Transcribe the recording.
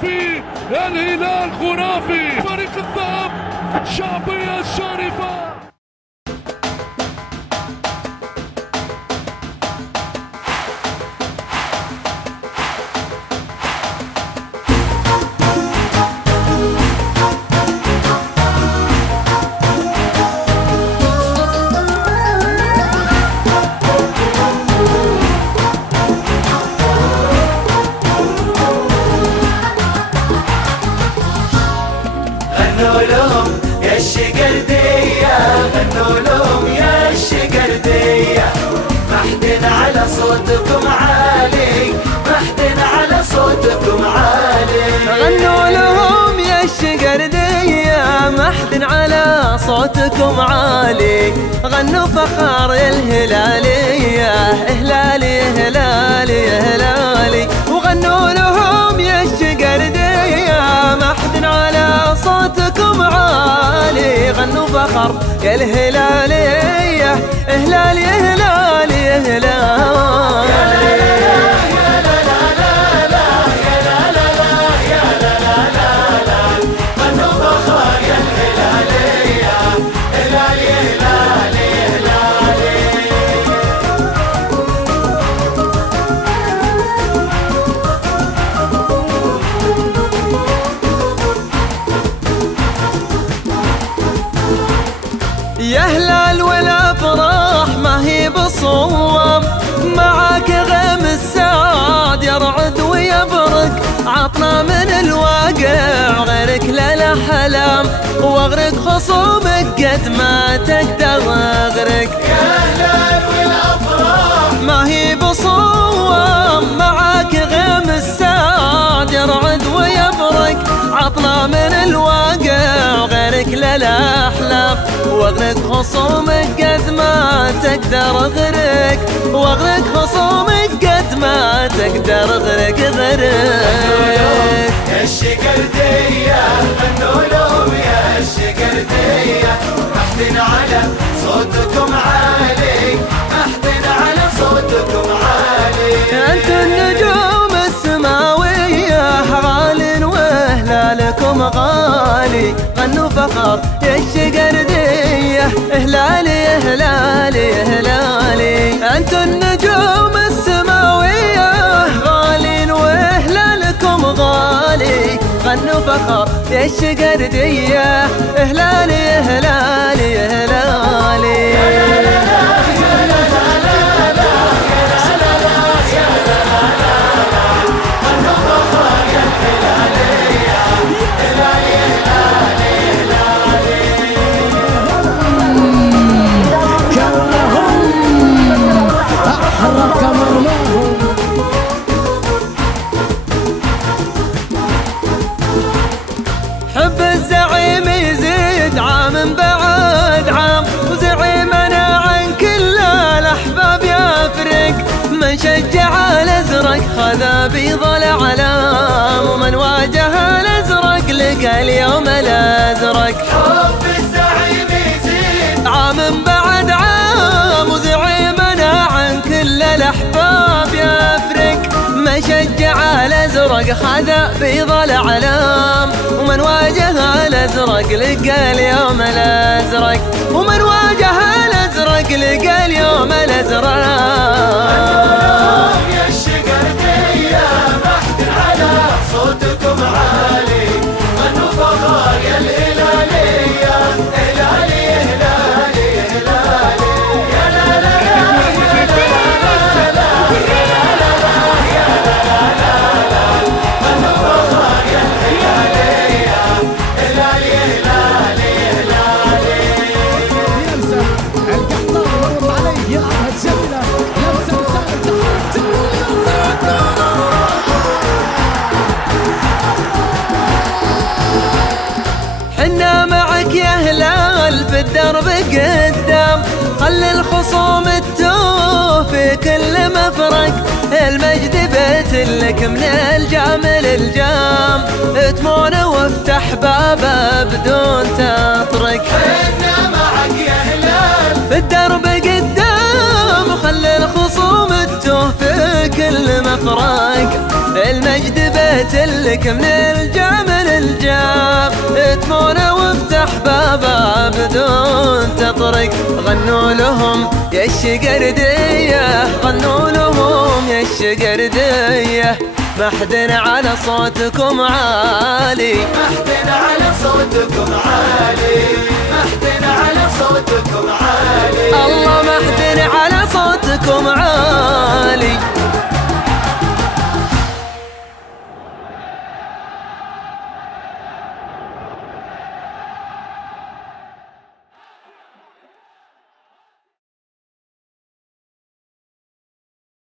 في الهلال خرافي، فريق الذهب شعبية الشريفة. غنوا لهم يا الشقردية، غنوا لهم يا الشقردية، محدن على صوتكم عالي، محدن على صوتكم عالي. غنوا لهم يا الشقردية، محدن على صوتكم عالي، غنوا فخر الهلالية، هلالي هلالي هلالي. وغنوا لهم يا الشقردية، محدن على صوتكم عالي، غنوا فخر يا الهلالية، هلالي هلالي هلالي. يا هلال والافراح ما هي بصوم، معاك غيم السعاد يرعد ويبرق، عطنا من الواقع غيرك لا لا حلام، واغرق خصومك قد ما تقدر اغرق. يا هلال والافراح ما هي بصوم، معاك غيم السعاد يرعد ويبرق، عطنا من الواقع غيرك لا لا احلام، واغرق خصومك قد ما تقدر اغرق، واغرق خصومك قد ما تقدر اغرق اغرق. يا الشقردية، غنوا لهم يا الشقردية، محدن على صوتكم عالي، محدن على صوتكم عالي. انتم النجوم السماوية غال وهلالكم غالي، غنوا فخر يا الشقردية، هلالي هلالي هلالي. انتم النجوم السماوية غالين وهلالكم غالي، غنوا فخر يا الشقردية، هلالي هلالي هلالي. حب الزعيم يزيد عام بعد عام، وزعيمنا عن كل الأحباب يفرق، من شجع الأزرق خذا بيض الأعلام، ومن واجه الأزرق لقى اليوم الأزرق. حب الزعيم يزيد عام بعد عام، وزعيمنا عن كل الأحباب يفرق، من شجع الأزرق خذا بيض الأعلام، ومن واجه الأزرق لقى اليوم الأزرق، ومن واجه الأزرق لقى اليوم الأزرق. يا الشقردية، محدن على صوتكم عالي، غنوا فخر يا الهلالية، هلالي هلالي هلالي. يا لا لا لا يا لا لا يا لا لا يا لا لا، غنوا فخر يا الهلالية، هلالي هلالي هلالي. يلزم القحطان يمر عليه يلعبها جميلة، لمسة حنا معك يا هلال في الدرب قدام، خلي الخصوم التوه في كل مفرق، المجد بيت لك من الجام للجام، تمون وافتح بابه بدون تطرق. حنا معك يا هلال في الدرب قدام، خلي الخصوم التوه في كل مفرق، المجد بيت لك من الجام للجام، ادفونه وافتح بابه بدون تطرق. غنوا لهم يا الشقردية، غنوا لهم يا الشقردية، محدن على صوتكم عالي، محدن على صوتكم عالي، محدن